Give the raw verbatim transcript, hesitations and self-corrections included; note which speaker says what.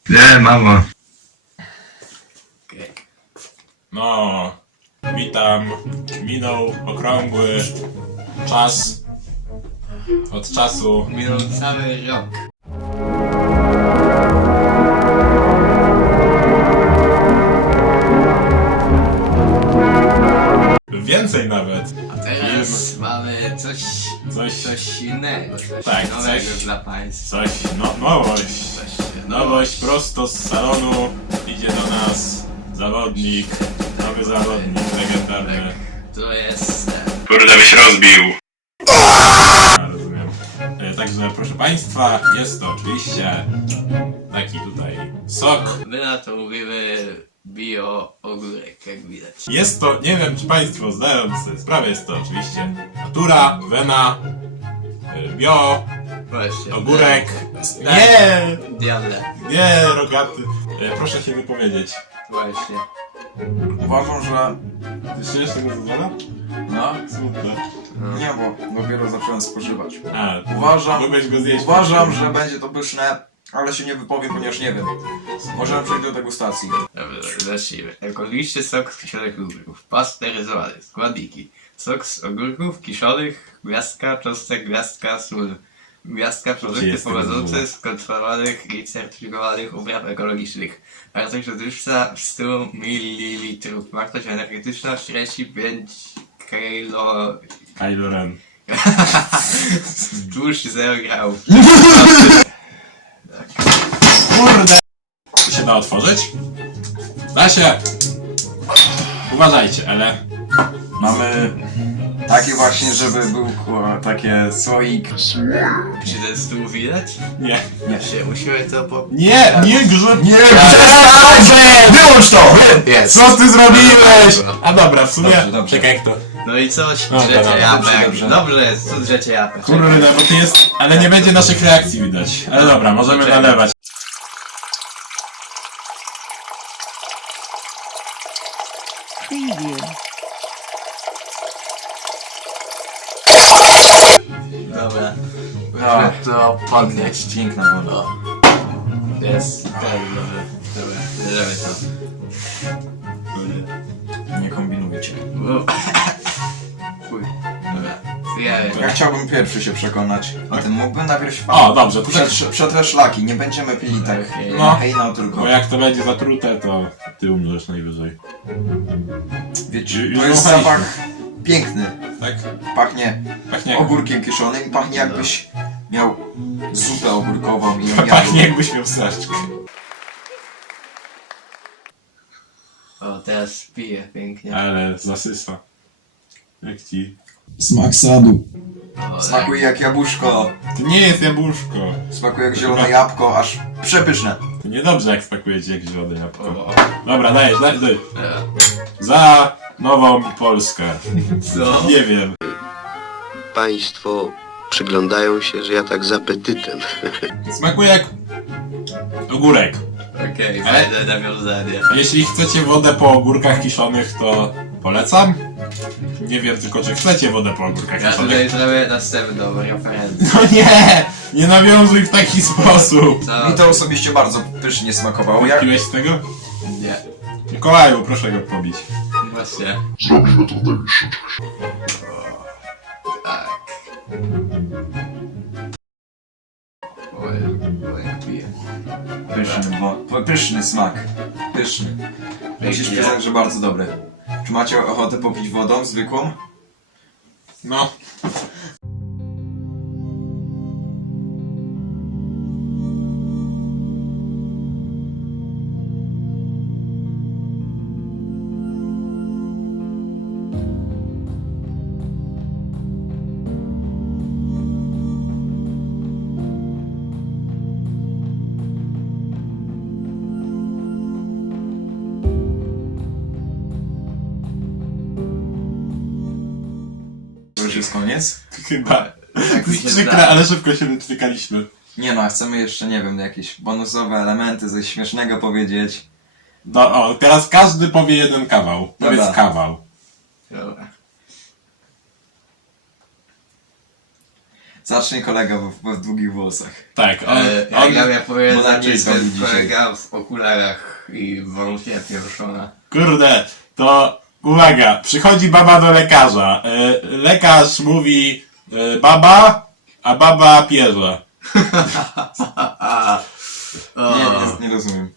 Speaker 1: Nie, mamo.
Speaker 2: No, witam. Minął okrągły czas od czasu.
Speaker 3: Minął cały rok.
Speaker 2: Więcej nawet.
Speaker 3: A teraz mamy coś,
Speaker 2: Coś,
Speaker 3: coś innego, coś
Speaker 2: Tak,
Speaker 3: nowego
Speaker 2: coś-
Speaker 3: dla Państwa.
Speaker 2: coś, no, nowość.
Speaker 3: Coś
Speaker 2: Nowość prosto z salonu. Idzie do nas zawodnik, nowy zawodnik, legendarny.
Speaker 3: To jest... e,
Speaker 1: Kurde, byś rozbił.
Speaker 2: A, rozumiem. E, Także proszę Państwa, jest to oczywiście taki tutaj sok.
Speaker 3: My na to mówimy bio ogórek, jak widać.
Speaker 2: Jest to, nie wiem czy Państwo zdają sobie sprawę, jest to oczywiście natura, wena, e, bio,
Speaker 3: Właśnie.
Speaker 2: ogórek.
Speaker 3: Tak.
Speaker 2: Nie,
Speaker 3: Diable.
Speaker 2: nie, rogaty. E, Proszę się wypowiedzieć.
Speaker 3: Właśnie.
Speaker 4: Uważam, że...
Speaker 2: Ty czujesz tego zadania?
Speaker 4: No,
Speaker 2: Smutne.
Speaker 4: nie, bo dopiero zacząłem spożywać.
Speaker 2: A,
Speaker 4: Uważam,
Speaker 2: mogłeś go zjeść.
Speaker 4: uważam, że będzie to pyszne, ale się nie wypowiem, ponieważ nie wiem. Możemy przejść do degustacji.
Speaker 3: Dobra, zacznijmy. Ekologiczny sok z kiszonych ogórków. Pasteryzowany. Składniki. Sok z ogórków kiszonych, gwiazdka, cząstek, gwiazdka, sól. Gwiazdka, produkty
Speaker 2: jest tego
Speaker 3: pochodzące
Speaker 2: dużo?
Speaker 3: z kontrolowanych i certyfikowanych upraw ekologicznych. Wartość odżywcza w stu mililitrów. Wartość energetyczna czterdzieści pięć kilo...
Speaker 2: Kylo Ren.
Speaker 3: Tłuszcz zero gramów.
Speaker 2: Kurde! To się da otworzyć? Da się! Uważajcie, ale...
Speaker 4: Mamy takie właśnie, żeby był kurwa, takie słoik.
Speaker 3: Czy ten stół widać?
Speaker 2: Nie.
Speaker 4: Nie.
Speaker 3: Się, musimy to po...
Speaker 2: Nie, nie grzyb!
Speaker 4: Nie, przestańcie! Wyłącz to!
Speaker 3: Jest!
Speaker 2: Co ty zrobiłeś? A dobra, w sumie...
Speaker 4: Dobrze, dobrze.
Speaker 2: Czekaj, jak to...
Speaker 3: No i coś,
Speaker 2: Dobra,
Speaker 3: drzecie
Speaker 2: dobra,
Speaker 3: japę.
Speaker 4: dobrze.
Speaker 3: Dobrze jest, tu drzecie japę.
Speaker 2: Kurde, bo ty jest... Ale nie będzie naszych reakcji widać. Ale dobra, możemy
Speaker 3: Czekaj.
Speaker 2: nalewać.
Speaker 5: Preview.
Speaker 3: Dobra.
Speaker 4: A.
Speaker 3: Musimy to podnieść.
Speaker 4: Piękna woda.
Speaker 3: Jest, tak, dobra. Dobra, bierzemy to. Kurde.
Speaker 4: Nie kombinujcie.
Speaker 3: U. Fuj. Dobra, zjemy.
Speaker 4: Ja chciałbym pierwszy się przekonać. A tym mógłbym najpierw...
Speaker 2: O, dobrze, to tak...
Speaker 4: Przed, przetrę szlaki, nie będziemy pili tak.
Speaker 3: Okej.
Speaker 2: No.
Speaker 4: Hej, no tylko.
Speaker 2: Bo jak to będzie zatrute, to ty umrzesz najwyżej.
Speaker 4: Wiecie,
Speaker 2: Już
Speaker 4: to jest
Speaker 2: wąchaliśmy.
Speaker 4: zapach piękny.
Speaker 2: Tak?
Speaker 4: Pachnie
Speaker 2: Pachnie jak...
Speaker 4: ogórkiem kiszonym, pachnie jakbyś miał zupę ogórkową i ją
Speaker 2: Pachnie
Speaker 4: jadł.
Speaker 2: jakbyś miał straszczkę.
Speaker 3: O, teraz piję pięknie.
Speaker 2: Ale zasysa. Jak ci...
Speaker 4: Smak sadu.
Speaker 3: O,
Speaker 4: Smakuje jak jabłuszko.
Speaker 2: To nie jest jabłuszko.
Speaker 4: Smakuje jak zielone jabłko, aż przepyszne.
Speaker 2: To niedobrze jak smakuje ci jak zielone
Speaker 3: O,
Speaker 2: jabłko.
Speaker 3: o,
Speaker 2: Dobra, dajesz, daj, daj.
Speaker 3: dobra.
Speaker 2: Za nową Polskę.
Speaker 3: Co?
Speaker 2: Nie wiem.
Speaker 6: Państwo przyglądają się, że ja tak z apetytem.
Speaker 2: Smakuje jak ogórek.
Speaker 3: Okej,
Speaker 2: Ale-
Speaker 3: fajne nawiązanie.
Speaker 2: Jeśli chcecie wodę po ogórkach kiszonych, to polecam. Nie wiem tylko, czy chcecie wodę po ogórkach
Speaker 3: Ja
Speaker 2: kiszonych.
Speaker 3: tutaj zrobię następną referencję.
Speaker 2: No nie! Nie nawiązuj w taki sposób.
Speaker 3: Co?
Speaker 4: Mi to osobiście bardzo pysznie smakowało. Jak...
Speaker 2: Piłeś z tego?
Speaker 3: Nie.
Speaker 2: Mikołaju, proszę go pobić.
Speaker 3: Właśnie. Tak. Oj, oj, jak piję.
Speaker 4: Pyszny, bo... pyszny smak. Pyszny. Musisz
Speaker 3: Pięknie.
Speaker 4: przyznać, że bardzo dobry. Czy macie ochotę popić wodą zwykłą?
Speaker 2: No.
Speaker 4: To już jest koniec?
Speaker 2: Chyba.
Speaker 3: Tak
Speaker 2: To
Speaker 3: mi
Speaker 2: jest
Speaker 3: się
Speaker 2: przykre,
Speaker 3: zdaje.
Speaker 2: ale szybko się wytykaliśmy.
Speaker 4: Nie no, a chcemy jeszcze, nie wiem, jakieś bonusowe elementy, coś śmiesznego powiedzieć.
Speaker 2: No, o, teraz każdy powie jeden kawał. Powiedz
Speaker 4: Dobra.
Speaker 2: kawał.
Speaker 3: Dobra.
Speaker 4: Zacznie kolega w, w długich włosach.
Speaker 2: Tak, on,
Speaker 3: E, ja,
Speaker 2: on
Speaker 3: ja miałem powiedzieć,
Speaker 4: bo na
Speaker 3: znaczy
Speaker 4: niej
Speaker 3: ten
Speaker 4: zrobi dzisiaj.
Speaker 3: kolega w okularach i wąsie pierszona.
Speaker 2: kurde, to uwaga, przychodzi baba do lekarza. E, lekarz mówi e, baba, a baba pierze.
Speaker 3: O,
Speaker 4: Nie, nie, nie rozumiem.